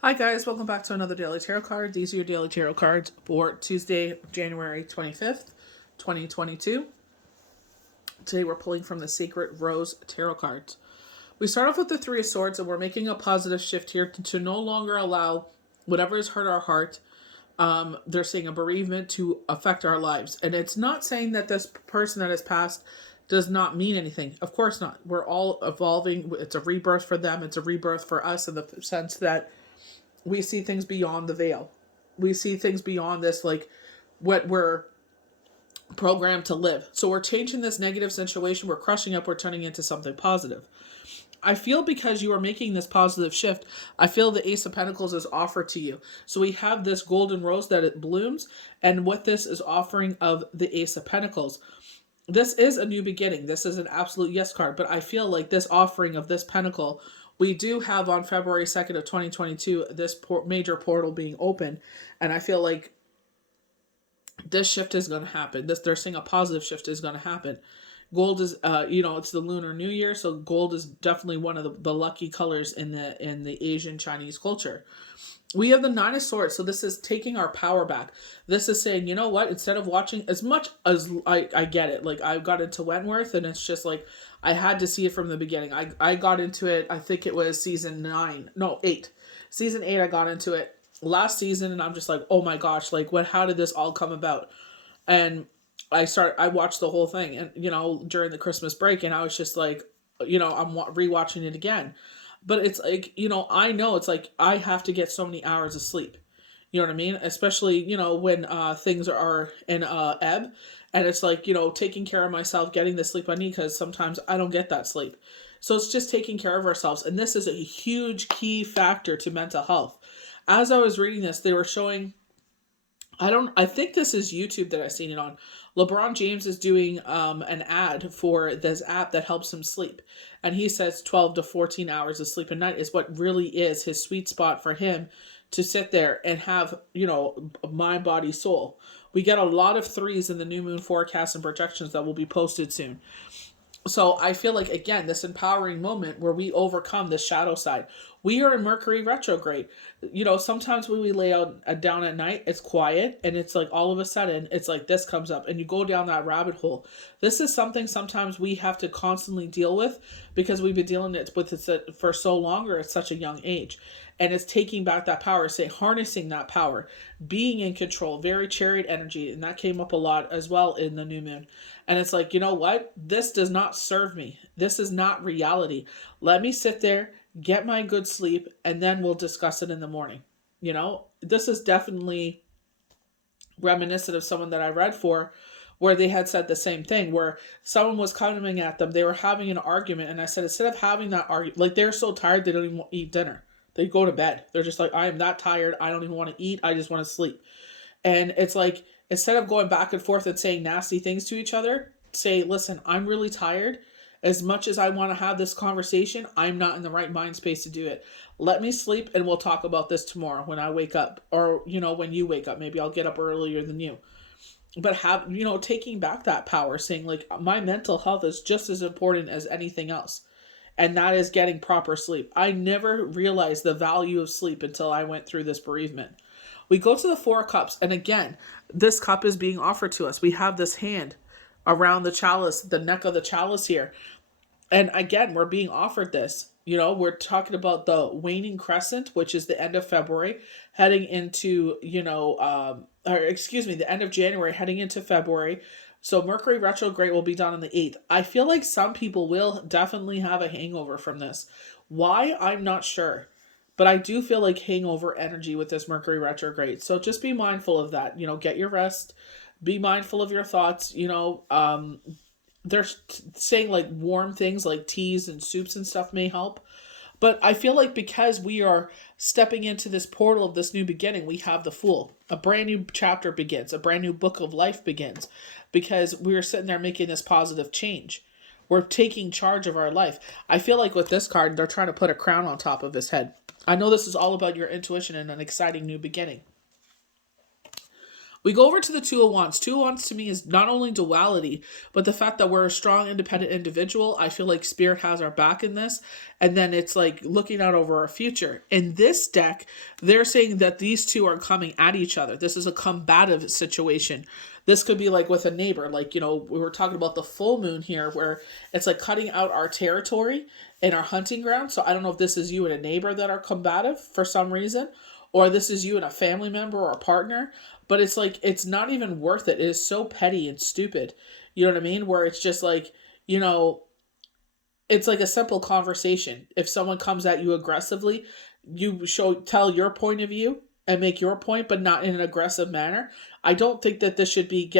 Hi guys, welcome back to another Daily Tarot card. These are your Daily Tarot cards for Tuesday, January 25th, 2022. Today we're pulling from the Sacred Rose Tarot cards. We start off with the Three of Swords and we're making a positive shift here to no longer allow whatever has hurt our heart, they're saying a bereavement, to affect our lives. And it's not saying that this person that has passed does not mean anything. Of course not. We're all evolving. It's a rebirth for them. It's a rebirth for us in the sense that we see things beyond the veil. We see things beyond this, like what we're programmed to live. So we're changing this negative situation. We're crushing up. We're turning into something positive. I feel because you are making this positive shift, I feel the Ace of Pentacles is offered to you. So we have this golden rose that it blooms, and what this is offering of the Ace of Pentacles. This is a new beginning. This is an absolute yes card, but I feel like this offering of this pentacle, we do have on February 2nd of 2022, this major portal being open, and I feel like this shift is going to happen. They're saying a positive shift is going to happen. Gold is, it's the Lunar New Year, so gold is definitely one of the lucky colors in the Asian Chinese culture. We have the Nine of Swords, so this is taking our power back. This is saying, you know what, instead of watching, as much as I get it, like I got into Wentworth and it's just like, I had to see it from the beginning. I got into it, I think it was season 8. Season 8 I got into it last season and I'm just like, oh my gosh, like how did this all come about? And I watched the whole thing and, during the Christmas break, and I was just like, I'm rewatching it again. But it's like, I know it's like I have to get so many hours of sleep. You know what I mean? Especially, when things are in ebb, and it's like, taking care of myself, getting the sleep I need, because sometimes I don't get that sleep. So it's just taking care of ourselves. And this is a huge key factor to mental health. As I was reading this, they were showing, I think this is YouTube that I've seen it on. LeBron James is doing an ad for this app that helps him sleep. And he says 12 to 14 hours of sleep a night is what really is his sweet spot for him to sit there and have, mind, body, soul. We get a lot of threes in the new moon forecasts and projections that will be posted soon. So I feel like, again, this empowering moment where we overcome the shadow side. We are in Mercury retrograde. Sometimes when we lay out down at night, it's quiet, and it's like all of a sudden it's like this comes up and you go down that rabbit hole. This is something sometimes we have to constantly deal with because we've been dealing with it for so long, or at such a young age. And it's taking back that power, say harnessing that power, being in control, very chariot energy. And that came up a lot as well in the new moon. And it's like, you know what? This does not serve me. This is not reality. Let me sit there, get my good sleep, and then we'll discuss it in the morning. This is definitely reminiscent of someone that I read for, where they had said the same thing, where someone was coming at them. They were having an argument. And I said, instead of having that argument, like they're so tired, they don't even eat dinner. They go to bed. They're just like, I am that tired. I don't even want to eat. I just want to sleep. And it's like, instead of going back and forth and saying nasty things to each other, say, listen, I'm really tired. As much as I want to have this conversation, I'm not in the right mind space to do it. Let me sleep and we'll talk about this tomorrow when I wake up. Or, when you wake up. Maybe I'll get up earlier than you. But taking back that power, saying like, my mental health is just as important as anything else. And that is getting proper sleep. I never realized the value of sleep until I went through this bereavement. We go to the Four of Cups, and again, this cup is being offered to us. We have this hand around the chalice, the neck of the chalice here. And again, we're being offered this. We're talking about the waning crescent, which is the end of February, heading into, the end of January, heading into February. So Mercury retrograde will be done on the 8th. I feel like some people will definitely have a hangover from this. Why? I'm not sure. But I do feel like hangover energy with this Mercury retrograde. So just be mindful of that. Get your rest. Be mindful of your thoughts. They're saying like warm things like teas and soups and stuff may help. But I feel like because we are stepping into this portal of this new beginning, we have the Fool. A brand new chapter begins. A brand new book of life begins. Because we're sitting there making this positive change. We're taking charge of our life. I feel like with this card, they're trying to put a crown on top of his head. I know this is all about your intuition and an exciting new beginning. We go over to the Two of Wands. Two of Wands to me is not only duality, but the fact that we're a strong, independent individual. I feel like Spirit has our back in this. And then it's like looking out over our future. In this deck, they're saying that these two are coming at each other. This is a combative situation. This could be like with a neighbor. Like, you know, we were talking about the full moon here where it's like cutting out our territory and our hunting ground. So I don't know if this is you and a neighbor that are combative for some reason, or this is you and a family member or a partner. But it's like, it's not even worth it. It is so petty and stupid. You know what I mean? Where it's just like, you know, it's like a simple conversation. If someone comes at you aggressively, you tell your point of view and make your point, but not in an aggressive manner. I don't think that this should be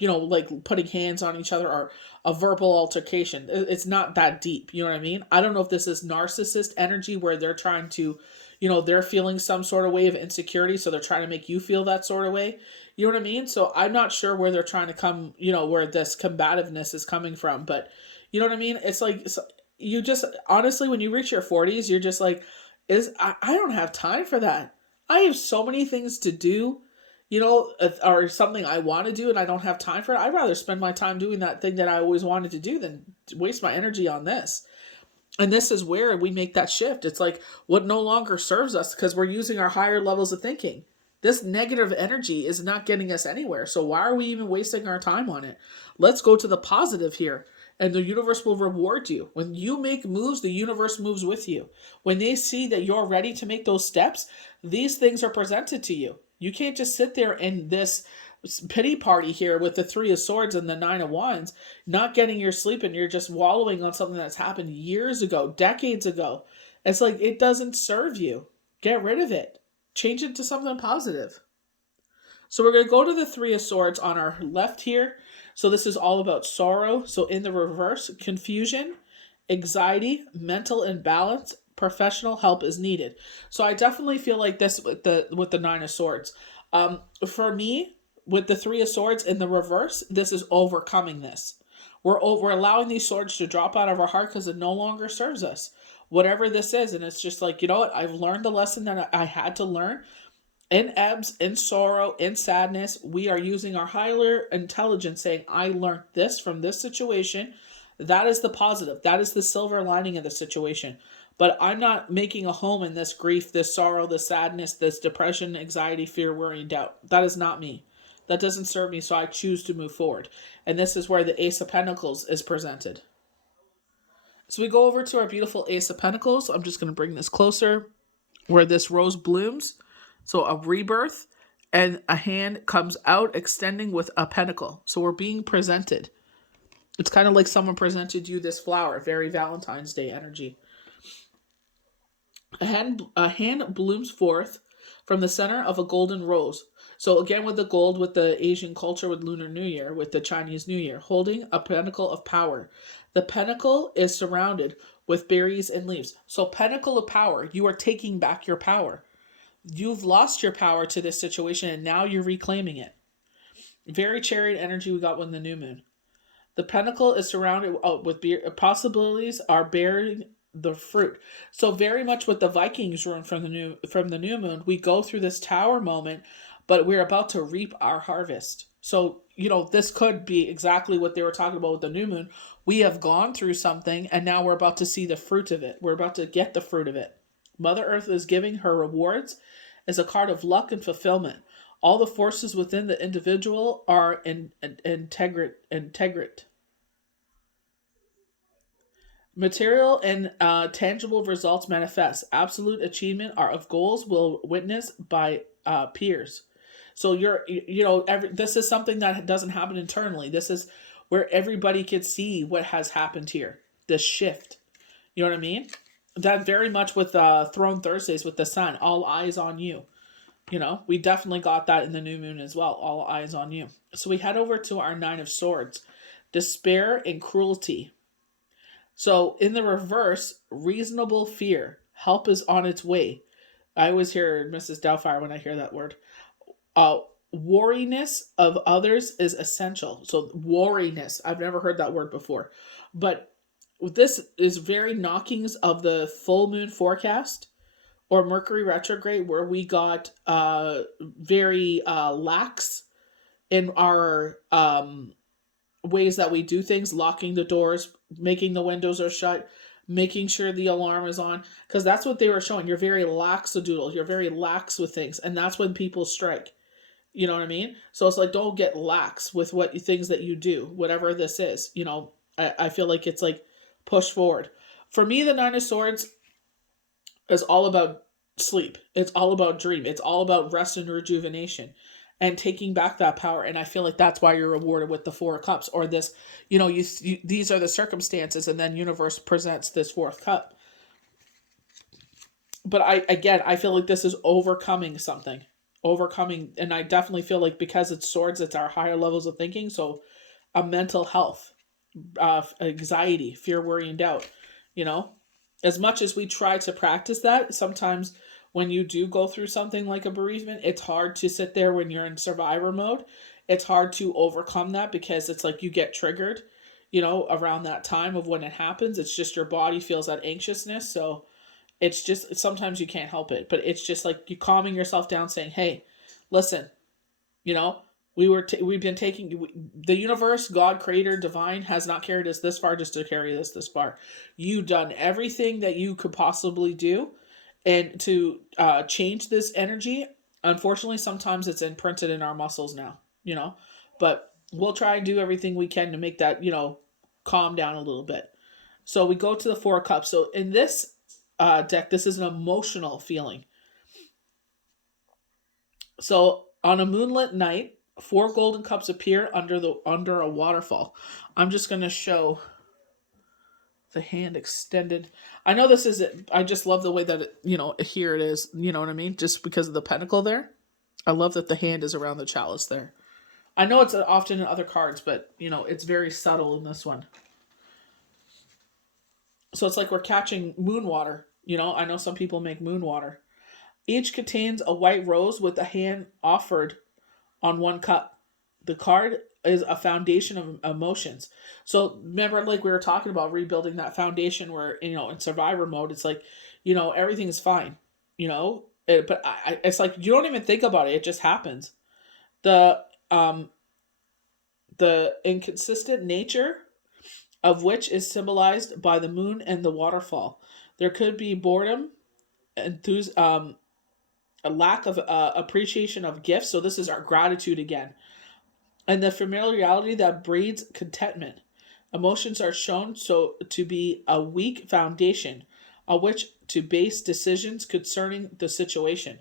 like putting hands on each other or a verbal altercation. It's not that deep. You know what I mean? I don't know if this is narcissist energy where they're trying to, they're feeling some sort of way of insecurity, so they're trying to make you feel that sort of way. You know what I mean? So I'm not sure where they're trying to come, where this combativeness is coming from, but you know what I mean? It's like, you just, honestly, when you reach your 40s, you're just like, I don't have time for that. I have so many things to do, or something I want to do and I don't have time for it. I'd rather spend my time doing that thing that I always wanted to do than waste my energy on this. And this is where we make that shift. It's like what no longer serves us because we're using our higher levels of thinking. This negative energy is not getting us anywhere. So why are we even wasting our time on it? Let's go to the positive here. And the universe will reward you. When you make moves, the universe moves with you. When they see that you're ready to make those steps, these things are presented to you. You can't just sit there in this pity party here with the Three of Swords and the Nine of Wands, not getting your sleep, and you're just wallowing on something that's happened years ago, decades ago. It's like, it doesn't serve you. Get rid of it. Change it to something positive. So we're going to go to the Three of Swords on our left here. So this is all about sorrow. So in the reverse, confusion, anxiety, mental imbalance, professional help is needed. So I definitely feel like this with the Nine of Swords. For me, with the Three of Swords in the reverse, this is overcoming this. We're allowing these swords to drop out of our heart because it no longer serves us. Whatever this is, and it's just like, you know what? I've learned the lesson that I had to learn. In ebbs, in sorrow, in sadness, we are using our higher intelligence saying, I learned this from this situation. That is the positive. That is the silver lining of the situation. But I'm not making a home in this grief, this sorrow, this sadness, this depression, anxiety, fear, worry, and doubt. That is not me. That doesn't serve me, so I choose to move forward. And this is where the Ace of Pentacles is presented. So we go over to our beautiful Ace of Pentacles. I'm just going to bring this closer, where this rose blooms. So a rebirth, and a hand comes out extending with a pentacle. So we're being presented. It's kind of like someone presented you this flower, very Valentine's Day energy. A hand blooms forth from the center of a golden rose. So again, with the gold, with the Asian culture, with Lunar New Year, with the Chinese New Year, holding a pentacle of power. The pentacle is surrounded with berries and leaves. So pentacle of power, you are taking back your power. You've lost your power to this situation and now you're reclaiming it. Very Chariot energy we got with the new moon. The pentacle is surrounded with possibilities are bearing the fruit. So very much with the Vikings rune from the new moon, we go through this tower moment, but we're about to reap our harvest. So, this could be exactly what they were talking about with the new moon. We have gone through something and now we're about to see the fruit of it. We're about to get the fruit of it. Mother Earth is giving her rewards as a card of luck and fulfillment. All the forces within the individual are integrate. Material and tangible results manifest. Absolute achievement are of goals will witness by peers. So this is something that doesn't happen internally. This is where everybody can see what has happened here. This shift. You know what I mean? That very much with Throne Thursdays with the sun. All eyes on you. We definitely got that in the new moon as well. All eyes on you. So we head over to our Nine of Swords. Despair and cruelty. So in the reverse, reasonable fear. Help is on its way. I always hear Mrs. Doubtfire when I hear that word. Wariness of others is essential. So wariness. I've never heard that word before. But this is very knockings of the full moon forecast or Mercury retrograde, where we got very lax in our ways that we do things, locking the doors, making the windows are shut, making sure the alarm is on, because that's what they were showing. You're very lax-a-doodle. You're very lax with things, and that's when people strike. You know what I mean? So it's like, don't get lax with what things that you do, whatever this is. I feel like it's like push forward. For me, the Nine of Swords is all about sleep. It's all about dream. It's all about rest and rejuvenation and taking back that power. And I feel like that's why you're rewarded with the Four of Cups, or this, these are the circumstances, and then universe presents this fourth cup. But I feel like this is overcoming something. Overcoming, and I definitely feel like because it's swords, it's our higher levels of thinking. So a mental health, anxiety, fear, worry, and doubt, as much as we try to practice that, sometimes when you do go through something like a bereavement, it's hard to sit there when you're in survivor mode. It's hard to overcome that because it's like you get triggered, around that time of when it happens. It's just your body feels that anxiousness. So it's just, sometimes you can't help it, but it's just like you calming yourself down saying, hey, listen, we've been taking, the universe, God, creator, divine has not carried us this far just to carry us this far. You've done everything that you could possibly do, and to change this energy. Unfortunately, sometimes it's imprinted in our muscles now, but we'll try and do everything we can to make that, calm down a little bit. So we go to the Four of Cups. So in this deck, this is an emotional feeling. So on a moonlit night, 4 golden cups appear under a waterfall. I'm just going to show the hand extended. I know this is it. I just love the way that here it is. You know what I mean? Just because of the pentacle there. I love that the hand is around the chalice there. I know it's often in other cards, but it's very subtle in this one. So it's like we're catching moon water. I know some people make moon water. Each contains a white rose with a hand offered on one cup. The card is a foundation of emotions. So remember, like we were talking about rebuilding that foundation where, in survivor mode, it's like, everything's fine, but it's like, you don't even think about it. It just happens. The inconsistent nature of which is symbolized by the moon and the waterfall. There could be boredom, a lack of appreciation of gifts. So this is our gratitude again. And the familiarity that breeds contentment. Emotions are shown so to be a weak foundation on which to base decisions concerning the situation.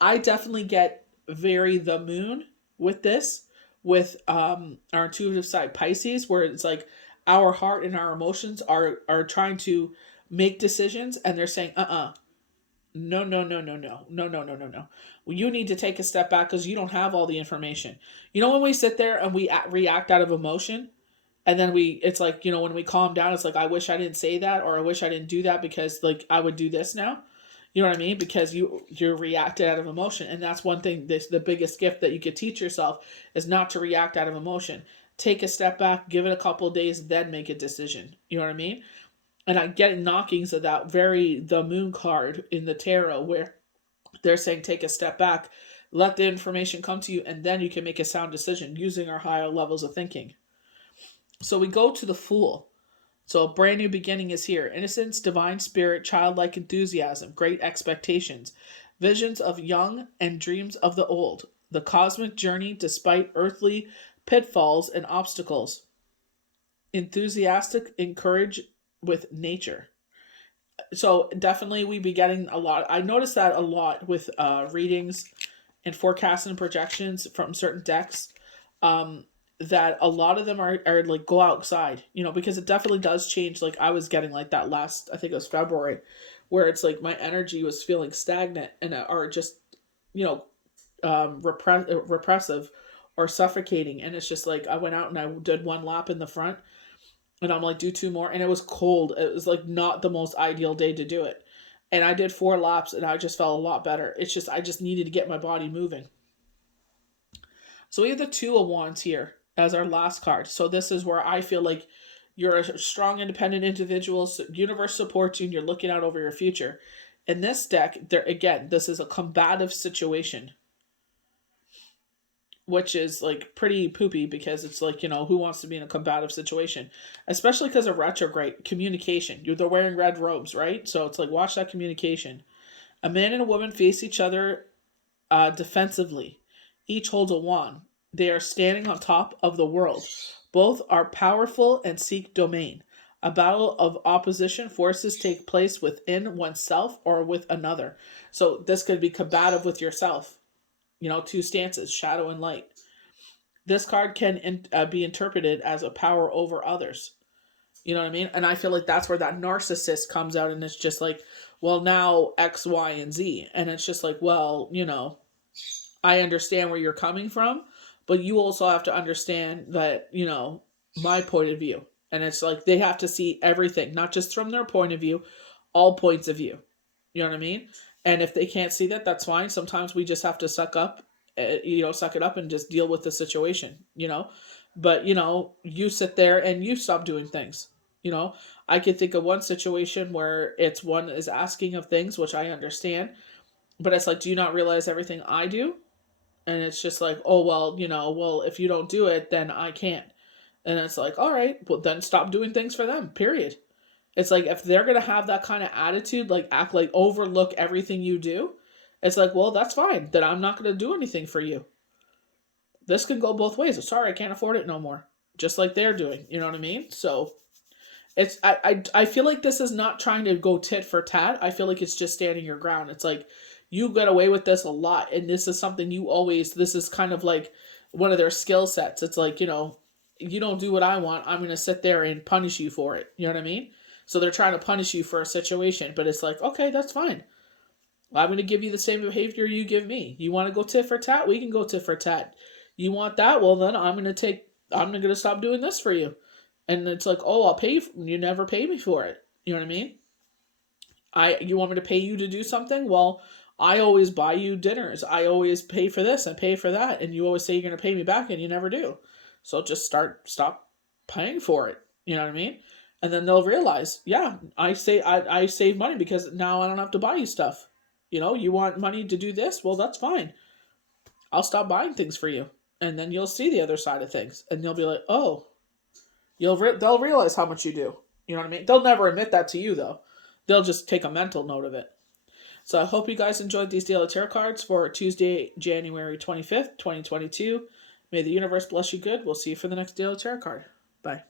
I definitely get very the moon with this, with our intuitive side Pisces, where it's like our heart and our emotions are trying to make decisions, and they're saying, no, no, no, no, no, no, no, no, no, no. Well, you need to take a step back because you don't have all the information. When we sit there and we react out of emotion, and then it's like, when we calm down, it's like, I wish I didn't say that, or I wish I didn't do that because like I would do this now. You know what I mean? Because you're reacted out of emotion. And that's one thing, the biggest gift that you could teach yourself is not to react out of emotion. Take a step back, give it a couple of days, then make a decision. You know what I mean? And I get knockings of that the moon card in the tarot where they're saying take a step back, let the information come to you, and then you can make a sound decision using our higher levels of thinking. So we go to the Fool. So a brand new beginning is here. Innocence, divine spirit, childlike enthusiasm, great expectations, visions of young and dreams of the old. The cosmic journey despite earthly pitfalls and obstacles. Enthusiastic, encourage with nature. So definitely we be getting a lot. I noticed that a lot with readings and forecasts and projections from certain decks. That a lot of them are like go outside, because it definitely does change. Like I was getting like that last, I think it was February, where it's like my energy was feeling stagnant and or just, repressive or suffocating. And it's just like I went out and I did 1 lap in the front, and I'm like, do 2 more, and it was cold. It was like not the most ideal day to do it, and I did 4 laps, and I just felt a lot better. It's just I just needed to get my body moving. So we have the 2 of Wands here as our last card. So this is where I feel like you're a strong, independent individual. So universe supports you, and you're looking out over your future. In this deck, this is a combative situation. which is like pretty poopy because it's like, who wants to be in a combative situation, especially because of retrograde communication. They're wearing red robes, right? So it's like, watch that communication. A man and a woman face each other defensively. Each holds a wand. They are standing on top of the world. Both are powerful and seek domain. A battle of opposition forces take place within oneself or with another. So this could be combative with yourself. Two stances, shadow and light. This card can be interpreted as a power over others. You know what I mean? And I feel like that's where that narcissist comes out, and it's just like, well, now X, Y, and Z. And it's just like, well, I understand where you're coming from, but you also have to understand that, my point of view. And it's like they have to see everything, not just from their point of view, all points of view. You know what I mean? And if they can't see that, that's fine. Sometimes we just have to suck it up and just deal with the situation, But, you sit there and you stop doing things. I could think of one situation where it's one is asking of things, which I understand, but it's like, do you not realize everything I do? And it's just like, oh, well, well, if you don't do it, then I can't. And it's like, all right, well, then stop doing things for them, period. It's like, if they're going to have that kind of attitude, like act like overlook everything you do, it's like, well, that's fine. Then I'm not going to do anything for you. This can go both ways. Sorry, I can't afford it no more. Just like they're doing. You know what I mean? So I feel like this is not trying to go tit for tat. I feel like it's just standing your ground. It's like, you get away with this a lot, and this is something this is kind of like one of their skill sets. It's like, you don't do what I want, I'm going to sit there and punish you for it. You know what I mean? So they're trying to punish you for a situation, but it's like, okay, that's fine. I'm going to give you the same behavior you give me. You want to go tit for tat? We can go tit for tat. You want that? Well, then I'm going to stop doing this for you. And it's like, oh, I'll pay you. You never pay me for it. You know what I mean? You want me to pay you to do something? Well, I always buy you dinners. I always pay for this and pay for that. And you always say you're going to pay me back and you never do. So just stop paying for it. You know what I mean? And then they'll realize, yeah, I save money because now I don't have to buy you stuff. You want money to do this? Well, that's fine. I'll stop buying things for you. And then you'll see the other side of things. And you'll be like, oh, they'll realize how much you do. You know what I mean? They'll never admit that to you, though. They'll just take a mental note of it. So I hope you guys enjoyed these daily tarot cards for Tuesday, January 25th, 2022. May the universe bless you good. We'll see you for the next daily tarot card. Bye.